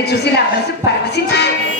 అందరినీ చూసి నా మనసు పరవశించింది.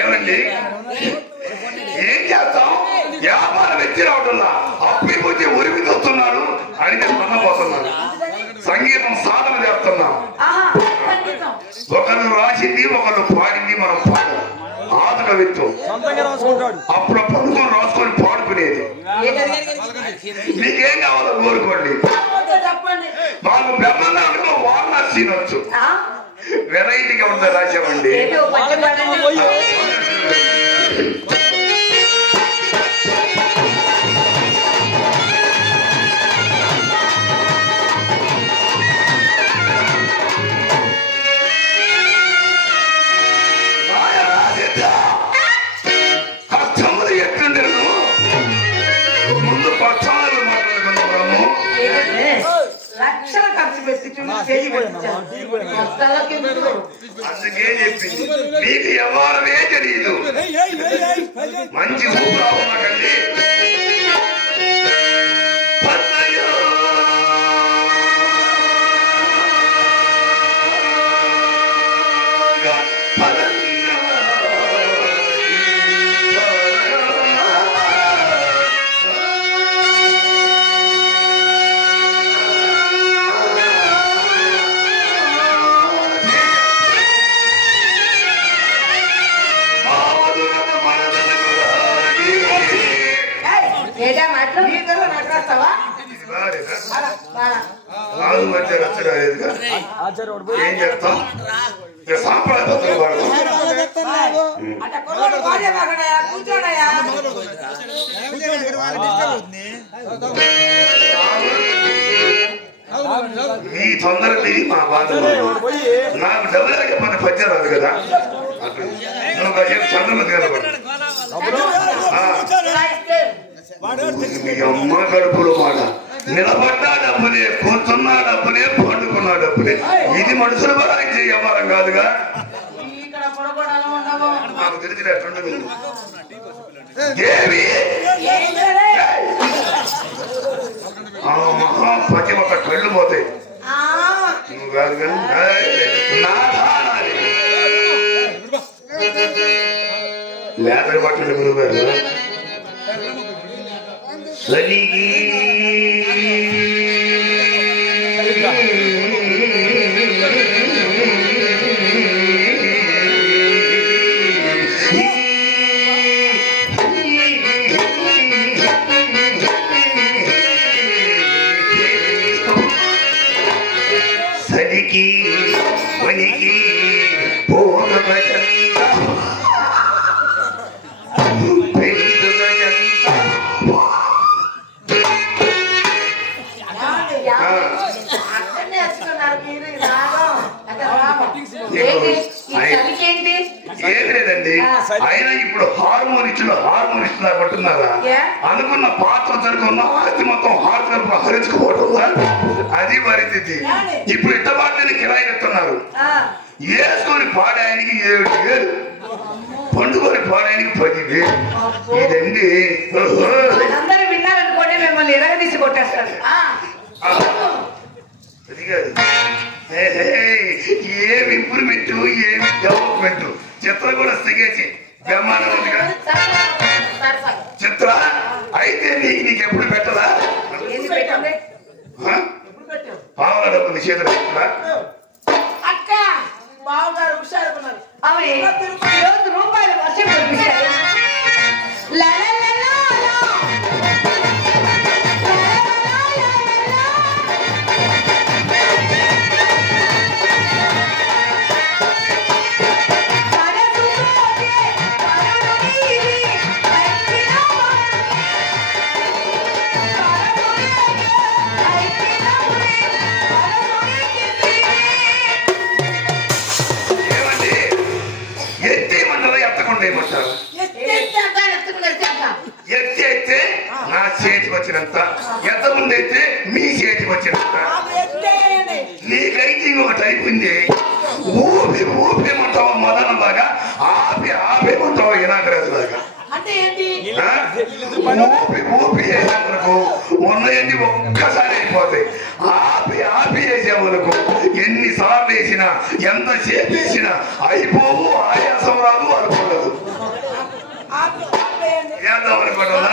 ఏమండి ఏం చేస్తాం? వ్యాపారం ఎత్తి రావటంలా అప్పిపోతే ఉరిమి తొస్తున్నాడు అని నేను కొనబోతున్నాను. సంగీతం సాధన చేస్తున్నాం. ఒకళ్ళు రాసింది ఒకళ్ళు పాడింది మనం పాడాలి. ఆదక వ్యక్తి అప్పుడు పనుకొని రాసుకొని పాడుకునేది. మీకేం కావాలో కోరుకోండి. మాకు బ్రహ్మాండంలో వారణాసి తినొచ్చు. వెరైటీగా ఉందా రాశామండి. కష్టములు ఎట్లుండేను ముందు పక్షాలు మాట్లాడుకున్నాము. లక్షలు ఖర్చు పెట్టి అందుకే చెప్పింది మీకు ఎవరమే తెలియదు. మంచి ఊరా ఉన్నాకండి. ఏం చెప్తాం? సాంప్రదాయ మీ తొందరది మా బాధ. నాకు డబ్బులు చెప్పండి పద్యం రాదు కదా. చంద్రమతి మీ అమ్మ గడుపులు మాట నిలబడ్డా డబ్బులే, కూర్చున్నా డబ్బులే, పండుకున్నా డబ్బులే. ఇది మనుషుల బలానికి వ్యవహారం కాదుగా. నాకు తెలిసినట్టుండదు. పతి ఒక కళ్ళు పోతాయి. నువ్వు కాదు కానీ లేతడి బట్టలు గురుగారు సరిగి వనికి ఏం లేదండి. అయినా ఇప్పుడు హార్మోనిస్టులు పట్టున్నారా అనుకున్న పాత్ర జరుగున్న హారతి మొత్తం హారతి తరపున హరించుకోవడం అది పరిస్థితి. ఇప్పుడు ఇట్ట పాటని కిరాయి ఎత్తున్నారు. వేసుకొని పాడాయనికి 7,000, పండుకొని పాడాయనికి 10,000. ఇదండి కొట్టేస్తాడు. అది కాదు, ఏమి ఇంప్రూవ్మెంట్, ఏమి డెవలప్మెంట్. చిత్ర కూడా సిగేసి బ్రహ్మాండం ఉందిగా. చిత్ర అయితే నీకు ఎప్పుడు పెట్టదా? పావుల డబ్బు నిషేధం పెట్టుకున్నా. అక్క బావగారు హుషారుకున్నారు. అవునే ఈరోజు రూపాయలు వర్షం పంపిస్తారు. ఎత్తి అయితే నా చేతికి వచ్చినంత, ఎంత ముందు అయితే మీ చేతికి వచ్చినంత. నీకైతే ఇంకొక టైప్ ఉంది. ఊపి ఊపేమంటావా మదనలాగా, ఆపేమంటావా ఇనాగరాజు లాగా. ఊపి వేసామనుకో ఉన్నాయండి ఒక్కసారి అయిపోతాయి. ఆపి వేసామనుకో ఎన్నిసార్లు వేసినా ఎంతసేపు వేసినా అయిపోవు. ఆయాసం రాదు, అనుకోలేదు. వేద్దాం అనుకోవడం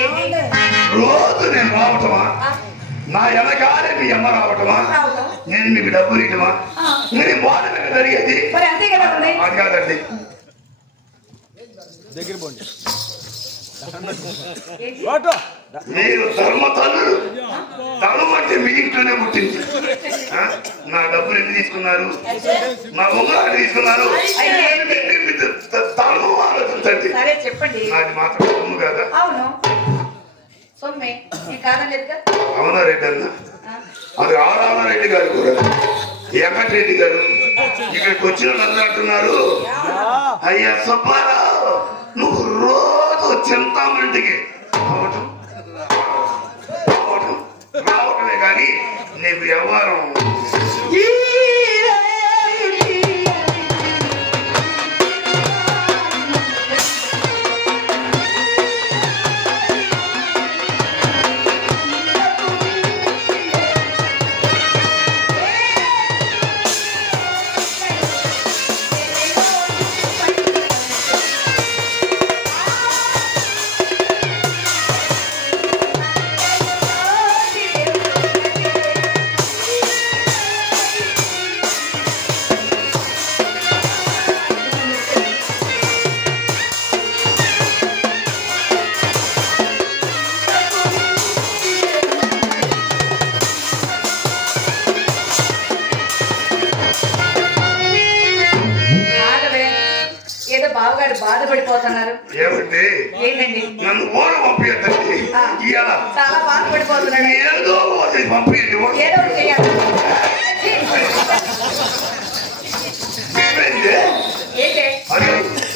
ఏమండి రోజు నేను రావటమా నా వెనకాలే మీ అమ్మ రావటమా నేను మీకు డబ్బులు ఇవ్వటమా నేను బాధ జరిగేది అది కాదండి మీరు ధర్మ తల్లులు ధర్మం అంటే మీ ఇంట్లోనే పుట్టింది నా డబ్బులు ఎన్ని తీసుకున్నారు నా ఉంగరాలు తీసుకున్నారు ధర్మం ఆలోచించండి అది మాత్రం సొమ్ము కదా అవునా రెడ్డి అన్న అది రామారెడ్డి గారు కూడా వెంకటరెడ్డి గారు ఇక్కడికి వచ్చిన నన్ను అంటున్నారు అయ్యా సుబ్బారావు నువ్వు రోజు చింతామణికి రావటమే కానీ నీకు వ్యవహారం బాధపడిపోతున్నారు ఏమంటే ఏంటండి నన్ను ఊరు పంపించండి చాలా బాధపడిపోతున్నాడు ఏదో పంపించండి ఏదో చేయాలి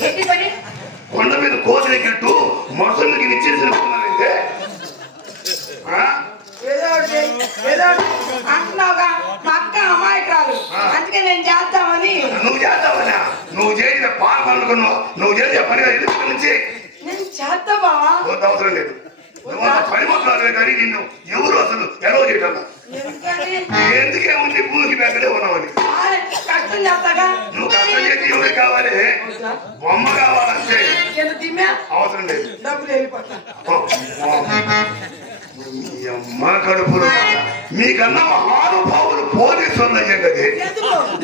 ఏంటి పని కొండ మీద కోతులు ఎక్కినట్టు మనుషులకి నిశ్చయిస్తున్నారంటే అంటున్నావుగా మా అక్క అమాయకురాలు అందుకే నేను చేద్దామని నువ్వు చేద్దామన్నా నువ్వు చేసిన పాప అనుకున్నావు నువ్వు చేసే పని ఎదురు నుంచి నేను చేద్దా బావా అవసరం లేదు నువ్వు పని మాట్లాడలే కానీ నిన్ను ఎవరు అసలు ఎలా చేయటం ఎందుకే ఉంది భూమికి బెక్కడే ఉన్నావని కష్టం చేస్తాగా నువ్వు కష్టం చేసి ఎవరికి కావాలి బొమ్మ కావాలంటే అవసరం లేదు డబ్బులు వెళ్ళిపోతా అమ్మ కడుపులు మీకన్నా మహానుభావులు పోలీసులు అయ్యా కదే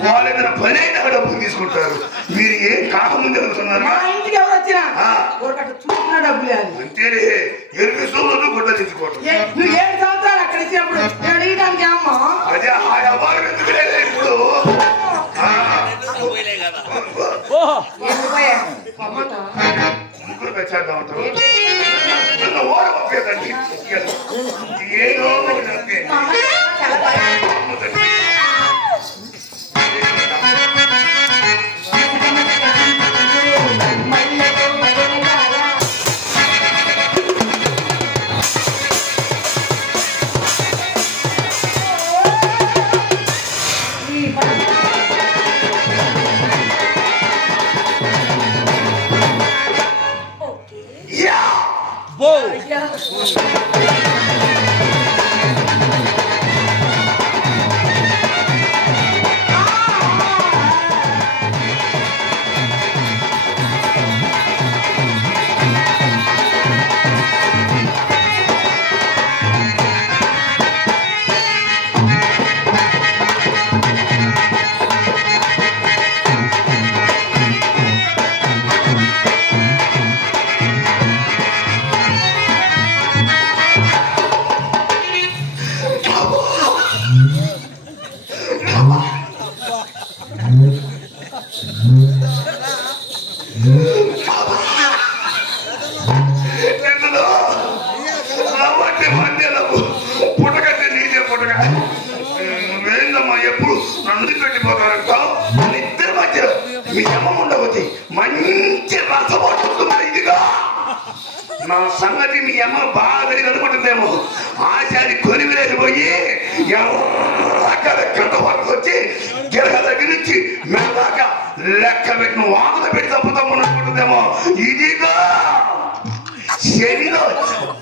వాళ్ళ దగ్గర పని అయినా డబ్బులు తీసుకుంటారు మీరు ఏం కాకముందు వెళ్తున్నారు ఇంటికి ఎవరు వచ్చినా చూసుకున్న డబ్బులు అంతేనే ఎన్ని సూర్యులు గుడ్డ తెచ్చుకోవటం నువ్వు 7 సంవత్సరాలు అక్కడ ఇచ్చినప్పుడు అడిగడానికి అమ్మ అదే ఆ అబ్బాయి ఎందుకు లేదు ఇప్పుడు చేద్దాం నన్ను ఓడ పంపేదండి ఏదో పుట్టకంటే నీదే పుట్టక నువ్వేందమ్మా ఎప్పుడు నన్ను పెట్టిపోతారంటావు ఇద్దరు మధ్య మీ అమ్మ ఉండవచ్చి మంచి రసపడుతున్నా ఇదిగా నా సంగతి మీ అమ్మ బాగా అనుకుంటుందేమో ఆచారి కొనివిలేకపోయి ఎర్రక పట్టుకొచ్చి గిరగ దగ్గర నుంచి మెల్లగా లెక్క పెట్టిన వామన పెట్టి తప్పుతాము అనుకుంటుందేమో ఇదిగా శనిలో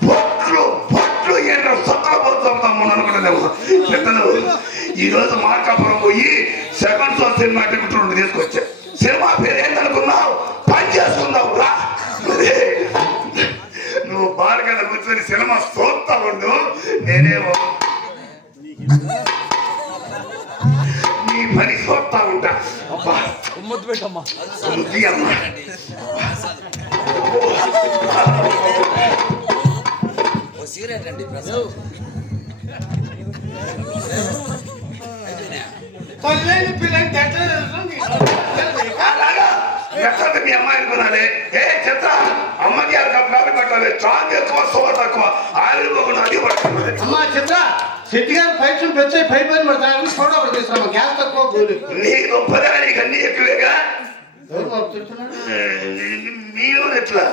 బొట్లు ఎన్నో సత్తలు పోతాము అనుకుంటుందేమో పెద్దలు ఈ రోజు మార్కాపురం పోయి సెకండ్ షో సినిమా టికెట్ తీసుకొచ్చా సినిమా పేరు ఏంటనుకున్నావు పని చేసుకున్నావు రా నువ్వు బాగా కూర్చొని సినిమా చూస్తా ఉండు. నేనేమో నీ పని చూస్తా ఉంటా. అబ్బా ముద్దు పెట్టమ్మా. ఉంది అమ్మా. సీరియట్ అండి అలాగా ఎక్కడ మీ అమ్మాయి అనుకున్నాలే. ఏ చిత్ర అమ్మకి కాబట్టి పట్టాలి. చాంగ్ ఎక్కువ సోర తక్కువ ఆవిరిపోకుండా అది పడుతుంది. అమ్మా చిత్ర శెట్టి గారు పైకి పెంచి పై పైన పడతాను ఫోటో ఒకటి తీసుకురామా. గ్యాస్ తక్కువ గోలు నీ గొప్పగా నీకు అన్ని ఎక్కువేగా. ఎవరు బాబు చెప్తున్నాడు? మీ ఊరు ఎట్లా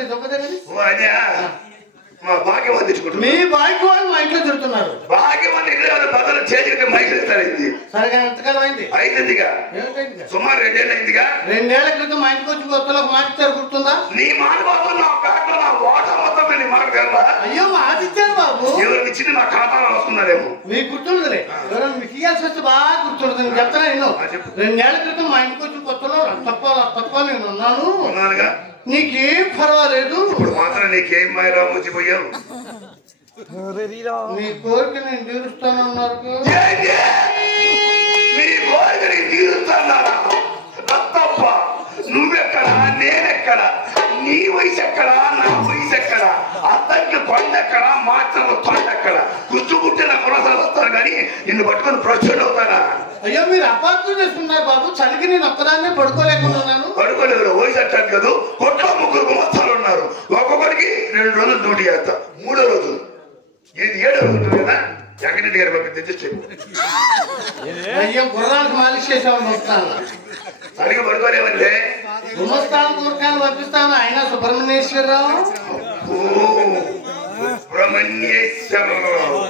నీ గొప్పదే అదే మా భాగ్యం తెచ్చుకుంటున్నా. మీ బాయ్కి వాళ్ళు మా ఇంట్లో తిడుతున్నారు. భాగ్యం ఇక్కడ బదులు చేతికి మైకులు ఇస్తారైంది. సరిగా ఎంతకాలం అయింది? అయిందిగా సుమారు 2 ఏళ్ళు అయిందిగా. 2 ఏళ్ల క్రితం మా ఇంటికి వచ్చి కొత్తలో ఒక మాట ఇచ్చారు గుర్తుందా? నీ మాట బాబు నా బ్యాంక్ లో నా ఓట మొత్తం నీ మాట కదా. అయ్యో మాట ఇచ్చారు బాబు. ఎవరికి ఇచ్చింది నా ఖాతాలో వస్తున్నారేమో. మీకు గుర్తుండదులే. ఎవరైనా మీకు ఇయ్యాల్సి వస్తే బాగా గుర్తుండదు. నేను చెప్తాను ఎన్నో. 2 ఏళ్ల క్రితం మా ఇంటికి వచ్చి కొత్తలో తప్ప నేను ఉన్నానుగా. నీకేం పర్వాలేదు. ఇప్పుడు మాత్రం నీకేం మాయరా వచ్చిపోయావు. నీ కోరిక నేను తీరుస్తానన్నారు. నీ కోరిక నేను తీరుస్తానా? రత్తప్ప నువ్వెక్కడా నేనెక్కడా? నీ వయసు ఎక్కడా నా వయసు ఎక్కడా? అతనికి కొండెక్కడా మాత్రం తొండెక్కడా? గుర్తుకుంటే నా కొనసాలు వస్తారు కానీ నిన్ను పట్టుకొని ప్రొసీడ్ అవుతానా? అయ్యో మీరు అపార్థం చేసుకున్నారు బాబు. చలికి నేను ఒక్కదాన్నే పడుకోలేకున్నాను. పడుకోలేరు. వయసు అట్టాను కదా. కొట్లో 3 గుమస్తాలు ఉన్నారు. ఒక్కొక్కరికి 2 రోజులు డ్యూటీ చేస్తా. 3వ రోజు ఇది 7వ రోజు కదా. జగన్రెడ్డి గారి పక్కన తెచ్చి అయ్యో గుర్రాలకు మాలిష్ చేసామని పంపుతాను. సరిగ్గా పడుకోలేమంటే గుమస్థానం గుర్రాన్ని పంపిస్తాను. అయినా సుబ్రహ్మణ్యేశ్వరరావు సుబ్రహ్మణ్యేశ్వరరావు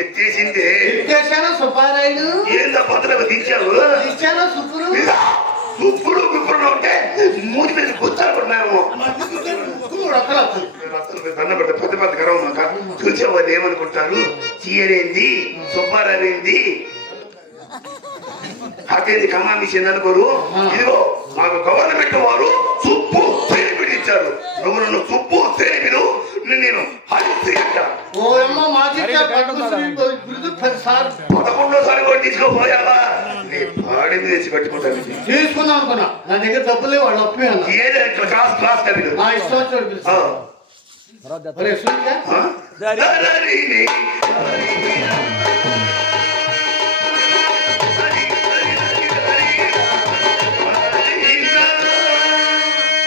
ఎత్తేసింది. ఎత్తేసాను సుబ్బారాయుడు. ఏందో పత్రకు దించావు. ఇచ్చాను సుబ్బురు. సుబ్బుడు గుప్పుడు ఉంటే మూతి మీద కూర్చోనుకున్నాము. దండ పెద్ద పెద్ద గర్వం మాక చూసే వాళ్ళు ఏమనుకుంటారు? చీరేంది సుబ్బారావేంది అదేంది కమామిషన్ అనుకోరు. ఇదిగో మాకు గవర్నమెంట్ వారు సుప్పు సర్టిఫికెట్ ఇచ్చారు. నువ్వు నన్ను సుప్పు సర్టిఫికెట్ నేను హరిస్త్రీ అంట. 11సారి కూడా తీసుకోపోయావా? నీ పాడింది తెచ్చి కట్టుకుంటాను. తీసుకున్నాం అనుకున్నా. నా దగ్గర డబ్బులే వాళ్ళు అప్పే అన్న. ఏదో క్లాస్ క్లాస్ కవిడు నా ఇష్టం.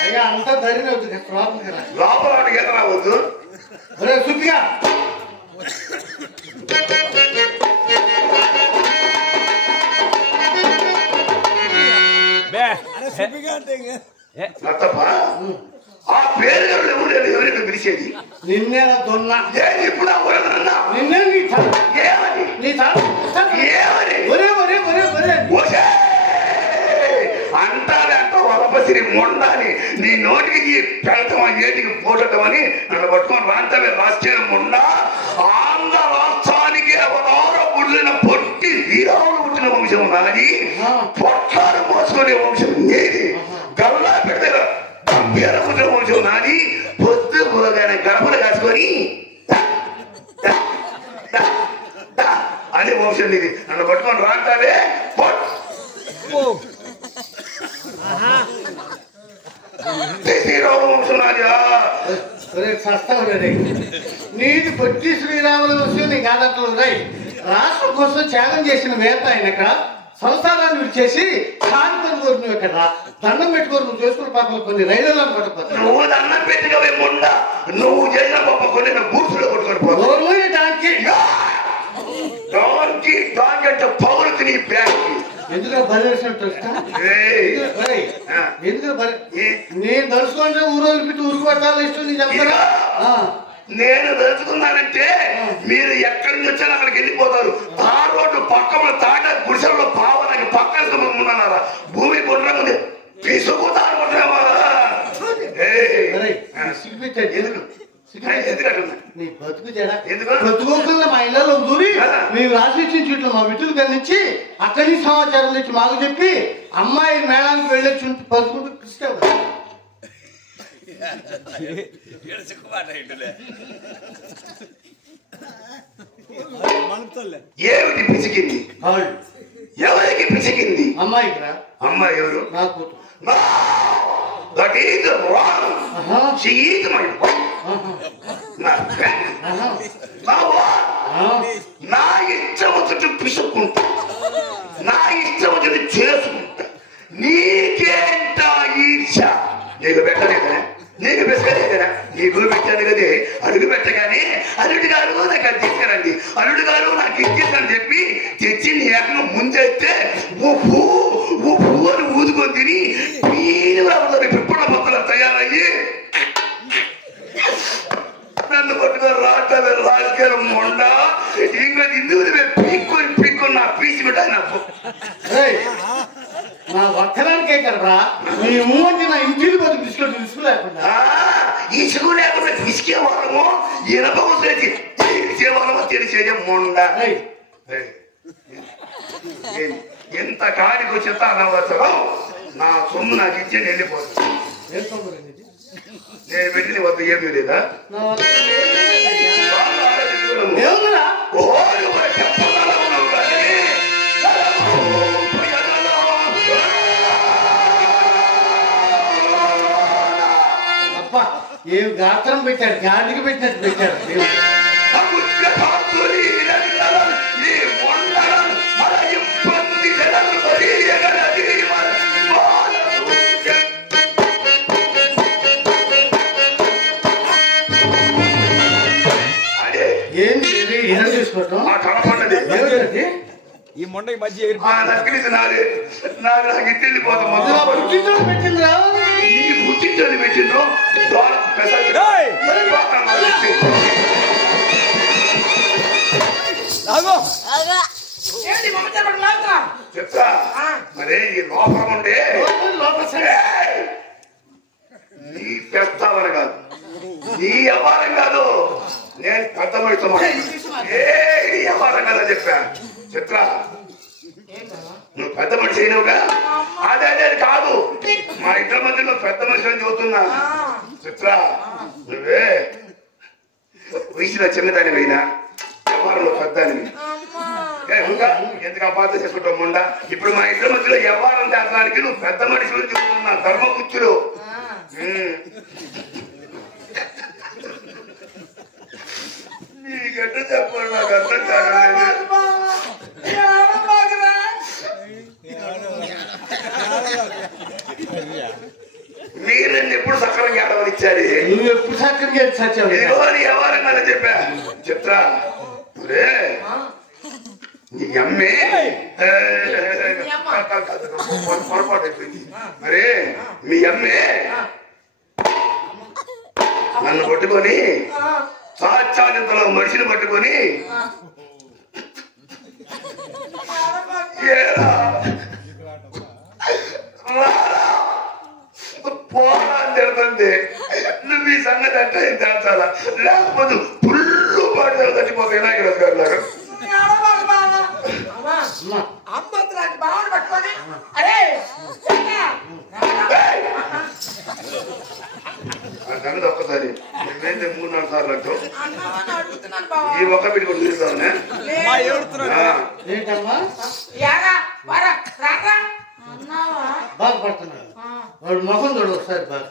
అయ్యా అంతా ధైర్యం అవుతుంది. లోపల గీత రావద్దు. సుబ్బిగా ఆ పేరు ఎవరైనా పిలిచేది నిన్నేనా దొన్నా? ఇప్పుడు నిన్నే అంటారంట వరపసిరి మొండాని నీ నోటికి పెడతామా ఏటికి పోటం అని నన్ను పట్టుకొని రాంటవే రాష్ట్రీయ మొండా. ఆంధ్ర రాష్ట్రానికి ఎవరో పుట్టిన పొట్టి వీరావులు పుట్టిన వంశం నాది. పొట్లాలు మోసుకునే వంశం నేది. గల్లా పెడితే గంభీర పుట్టిన వంశం నాది. పొద్దు పోగానే గడపలు కాసుకొని అనే వంశం ఇది. నన్ను పట్టుకొని రాంటావే నీది పొట్టి శ్రీరాముల విషయం నీకు ఆదట్లు ఉన్నాయి. రాష్ట్రం కోసం త్యాగం చేసిన వేత ఆయన ఇక్కడ సంస్థానాన్ని విడిచేసి కానుకొని కోరు నువ్వు ఇక్కడ దండం పెట్టుకోరు. నువ్వు చేసుకున్న పాపలు కొన్ని రైళ్లలో పట్టుకోవచ్చు. నువ్వు దండం పెట్టుకోవే ముండా. నువ్వు చేసిన పాప కొన్ని బూసులో కొట్టుకొని పోయి డాంకి అంటే పౌరుకి నీ బ్యాంక్ ఎందుకు బలిసినట్టు ఎందుకు నేను తలుచుకుంటే ఊరోజు పెట్టి ఊరికి పట్టాలి ఇష్టం నీకు చెప్తారా? నేను తలుచుకున్నానంటే మీరు ఎక్కడి నుంచి వచ్చారో అక్కడికి వెళ్ళిపోతారు. ఆ రోడ్డు పక్కన తాట గుడిసెల్లో పావడానికి పక్కన ఉన్నారా? భూమి కొట్టడం పిసుకుతారు కొట్టేమా? బతుకోకుండా మా ఇళ్లలో దూరి మేము రాసి ఇచ్చిన చీట్లు మా విటులు కలిగించి అక్కడి నుంచి సమాచారం తెచ్చి మాకు చెప్పి అమ్మాయి మేళానికి వెళ్ళొచ్చి పలుకుంటూ ఏమిటి పిసికింది? ఎవరికి పిసికింది? అమ్మాయికి రా. అమ్మాయి ఎవరు? నా కూతురు. That is wrong. She is my నా ఇష్టం వచ్చి పిసుక్కుంటా, నా ఇష్టం వచ్చి చేసుకుంటా. నీకేంట ఈర్ష? నీకు పెట్టలేదా? నీకు పెసగలేదా? నీకు పెట్టాను కదే. అడుగు పెట్టగానే అల్లుడు గారు నాకు అది తీసుకురండి, అల్లుడు గారు నాకు ఇచ్చేసని చెప్పి తెచ్చి నీ ఏకంగా ముందెత్తే ఉప్పు ఉప్పు అని ఊదుకొని తిని మీరు పిప్పల మొక్కలు తయారయ్యి నన్ను పట్టుకొని రాటలు రాజకీయం మొండ ఇంకా ఇందుకు పీక్కొని నా పీసి పెట్టాను. నా వర్తనానికే కదరా నీ మూవంటి నా ఇంటికి పోతే బిస్కెట్ తీసుకులేకుండా ఇసుకు లేకుండా పిసికే వాళ్ళము, ఇనప తెలిసే వాళ్ళమో తెలిసేదే మొండ. ఎంత కాడికి వచ్చేత అనవసరం. నా సొమ్ము నాకు ఇచ్చే వెళ్ళిపోతుంది. నేను వెళ్ళిన వద్ద ఏమీ లేదా? అబ్బా ఏం గాత్రం పెట్టాడు, గాడికి పెట్టినట్టు పెట్టాడు. ఈ మొండ ఈ మధ్య నక్కిలిసి నాది నాకు నాకు ఇట్టిపోతాం. పెట్టిందిరా నీ పుట్టించని పెట్టిందో చెప్తా. మరే ఈ లోపల ఉండే నీ పెస్తావని కాదు, నీ వ్యవహారం కాదు. నేను పెద్ద మనిషి నీ వ్యవహారం కదా చెప్పా. చిత్ర నువ్వు పెద్ద మనిషి అయినవుగా. అదే అదే కాదు, మా ఇద్దరి మధ్య నువ్వు పెద్ద మనిషి అని చెబుతున్నా. చిత్ర నువ్వే వయసులో చిన్నదాని పోయినా వ్యవహారంలో పెద్దానివి. ఇంకా ఎందుకు అపార్థం చేసుకుంటావు ముండా? ఇప్పుడు మా ఇద్దరి మధ్యలో వ్యవహారం చేసడానికి నువ్వు పెద్ద మనిషి అని చెబుతున్నా. ధర్మపుత్రుడు నీకెట్ట చెప్పండి, నాకు అర్థం కాదు. మీరు నన్ను ఎప్పుడు సక్రమంగా ఏడవనిచ్చారు? నువ్వు ఎప్పుడు సక్రంగా ఎవరు కదా చెప్పా. చెప్తా నీ అమ్మే పొరపాటు అయిపోయింది. మరి మీ అమ్మే నన్ను పట్టుకొని సాక్షాత్లో మనిషిని పట్టుకొని పోరా అని తిడుతుంది. నువ్వు ఈ సంగతి అంటే తెలుసాలా? లేకపోతే ఫుల్లు పాటు చచ్చిపోతాయి నాగరాజు గారు లాగా. సంగతి ఒక్కసారి నువ్వేంటి 3-4 సార్లు అంటావు? ఈ ఒక్క పెట్టి కూడా చూస్తావునే బాధపడుతున్నాడు. వాడు ముఖం చూడు ఒకసారి బాగా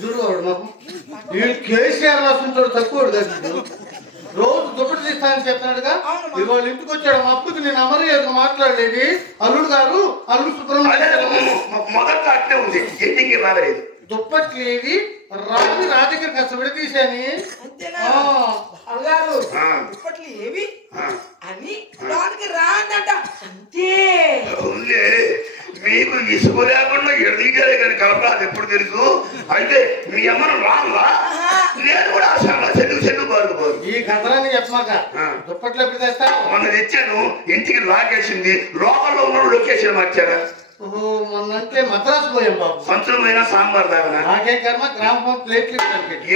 చూడు. వాడు ముఖం వీడు కేసీఆర్ రాస్తుంటాడు, తక్కువ కాదు. రోజు దుప్పటి తీస్తానని చెప్తున్నాడుగా. ఇవాళ ఇంటికి వచ్చాడు. మా అప్పుకి నేను అమర్యాద మాట్లాడలేదు. అల్లుడు గారు అల్లుడు సుబ్రహ్మణ్యం మొదట అట్టే ఉంది, ఎండింగ్ రాలేదు. దుప్పట్లు ఏవి రాజు రాజకీయ కష్టపడి తీసాని అల్లారు దుప్పట్లు ఏవి అని దానికి రాదంట. అంతే మీకు ఇసుకు లేకుండా ఎదిగారే కానీ కాబట్టి అది ఎప్పుడు తెలుసు. అయితే మీ అమ్మను రానులా నేను కూడా చెల్లు బాగుపోదు. ఈ కథలన్నీ చెప్పమాక దుప్పట్లు ఎప్పుడు తెస్తా? మొన్న తెచ్చాను, ఇంటికి లాగేసింది. లోపల్లో ఉన్న లొకేషన్ మార్చారా? మొన్నంటే మద్రాసు పోయాం బాబు. సంవత్సరమైన సాంబార్ దావనా నాకే కర్మ. గ్రామ ప్లేట్లు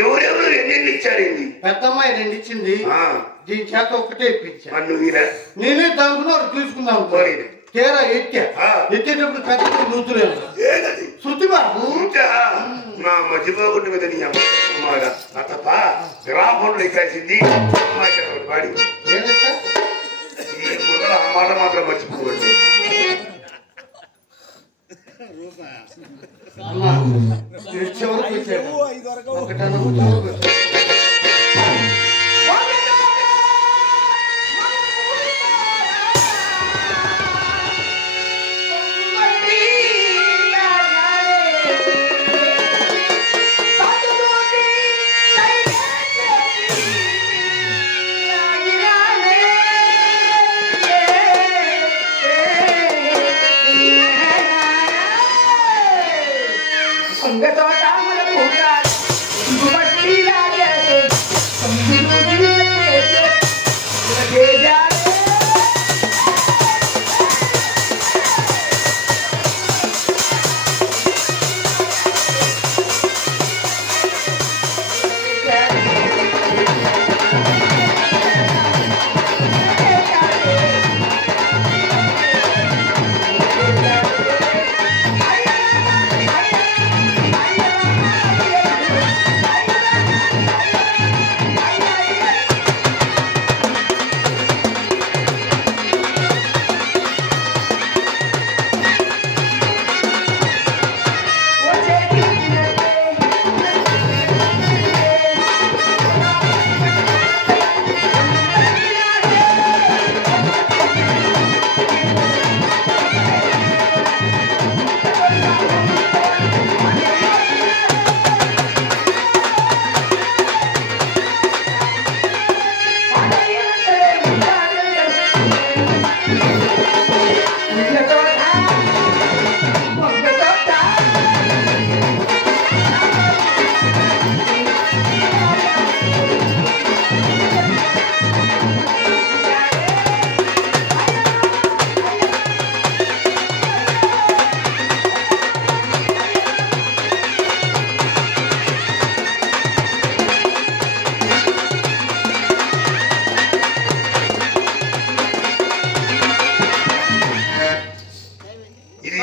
ఎవరెవరు ఎన్ని ఇచ్చారు? పెద్దమ్మాయి 2 ఇచ్చింది. దీని చేత ఒక్కటే ఇప్పించా. నేనే దాంట్లో తీసుకుందాం తీరా ఎట్టేటప్పుడు పెద్ద నూతులేదు. శృతి బాబు మధ్యపోగుంటు మీద నీ అమ్మగా ఆ తప్ప గ్రామంలో ఎక్కాల్సింది వాడి ఏమిస్తా ఈ ముందర ఆ మాట మాత్రం మర్చిపోకూడదు. అమ్మా చివరికి వచ్చాడు ఒకటన్నా చివరికి వచ్చాడు.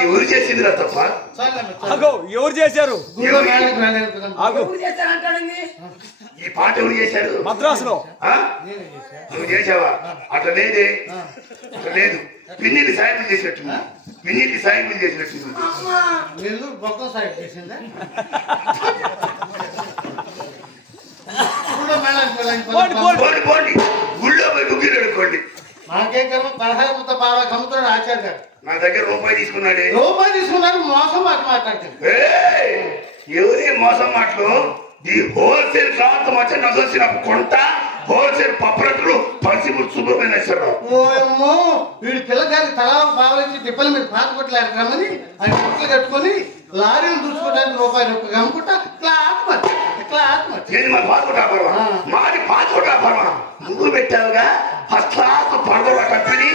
ఎవరు చేసిందిరా తప్ప? అగో ఎవరు చేశారు? గుళ్ళో మేళకు వెళ్ళాలి కదా. ఆగు. ఎవరు చేస్తారంటాడండి? ఈ పాట ఎవరు చేశారు? మద్రాసులో ఆ? నువ్వు చేసావా? అట్లా లేదే, అట్లా లేదు. పిన్నిది సాయం చేసినట్టుంది, పిన్నిది సాయం చేసినట్టుంది. నెల్లూరు బొక్క సాయి చేసిందా? గుళ్ళో మేళకు వెళ్ళాలి పోండి, కదా. పోండి. పోండి పోండి, గుళ్ళో పోయి గుగ్గిరు అనుకోండి. నాకేం కర్మ 16 బాగా కమ్ముతాడు ఆచార్య గారు. నా దగ్గర రూపాయి తీసుకున్నాడే. రూపాయి తీసుకున్నారు మోసం మాట మాట్లాడుతుంది. ఏయ్! ఎవరి మోసం మాటలు? ఈ హోల్సేల్ క్లాత్ మధ్య నగొచ్చిన కొంట హోల్సేల్ పప్పరట్లు పసిపుడు సుబ్రహ్మణ్యేశ్వరరావు. ఓయమ్మో వీడి పిల్లగారికి తలా బావలించి తిప్పల మీద పాత కొట్టలేరు రమ్మని ఆయన కొట్లు కట్టుకొని లారీలు చూసుకోవడానికి రూపాయలు అమ్ముకుంటా క్లాత్ మధ్య క్లాత్ మధ్య ఏది మా పాస్పోర్ట్ వ్యాపారమా? మాది పాస్పోర్ట్ వ్యాపారమా? నువ్వు పెట్టావుగా ఫస్ట్ క్లాస్ పడగొడ కంపెనీ.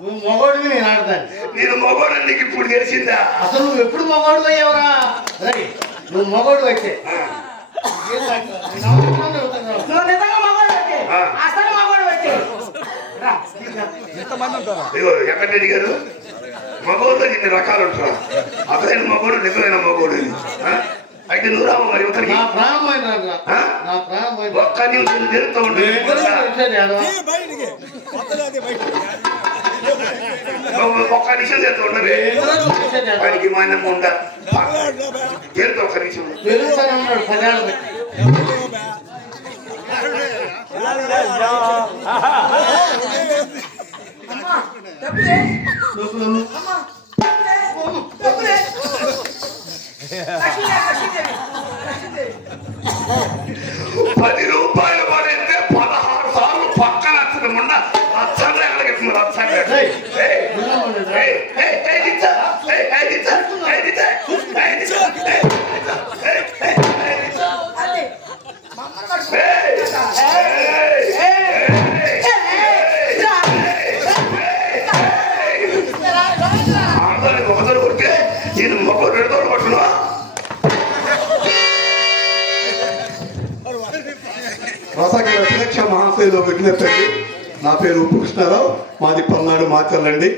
నువ్వు మగోడివి నేను ఆడతాను. నేను మగోడని నీకు ఇప్పుడు తెలిసిందా? అసలు నువ్వు ఎప్పుడు మగోడు అయ్యావరా? రై నువ్వు మగోడు అయితే నువ్వు నిజంగా మగవాడు వచ్చే. అసలు మగవాడు వచ్చే. రా. ఎంతమంది ఉంటారా? ఇగో ఎక్కడ అడిగారు? మగోడులో ఇన్ని రకాలు ఉంటారు. అసలైన మగోడు నిజమైన మగోడు ఇది. అయితే నువ్వు రావు మరి ఒకరికి. నా ప్రాణమైన నా ప్రాణమైన ఒక్క నిమిషం తిరుగుతూ ఉండు. ఒక్క నిమిషం తిరుగుతూ ఉండవే. వాడికి మాన్యం ఉండ తిరుగుతా ఒక్క నిమిషం. తెలుస్తానే ఉన్నాడు 10 ఏళ్ళ బట్టి. అమ్మా తప్పులే. చూపులను అమ్మా తప్పులే. లక్ష్మీదేవి. 10 రూపాయలు పడితే 16 సార్లు పక్కన వచ్చకుండా రచ్చంగా ఎక్కడికి రచ్చంగా. అది మమ్మల్ని పట్టుకో. ఒకసారి కొడితే నేను మొక్క 2 తోడు పట్టున్నా. రసగల అధ్యక్ష మహాశైలో విజ్ఞప్తి. నా పేరు కృష్ణారావు, మాది పల్నాడు మాచర్లండి.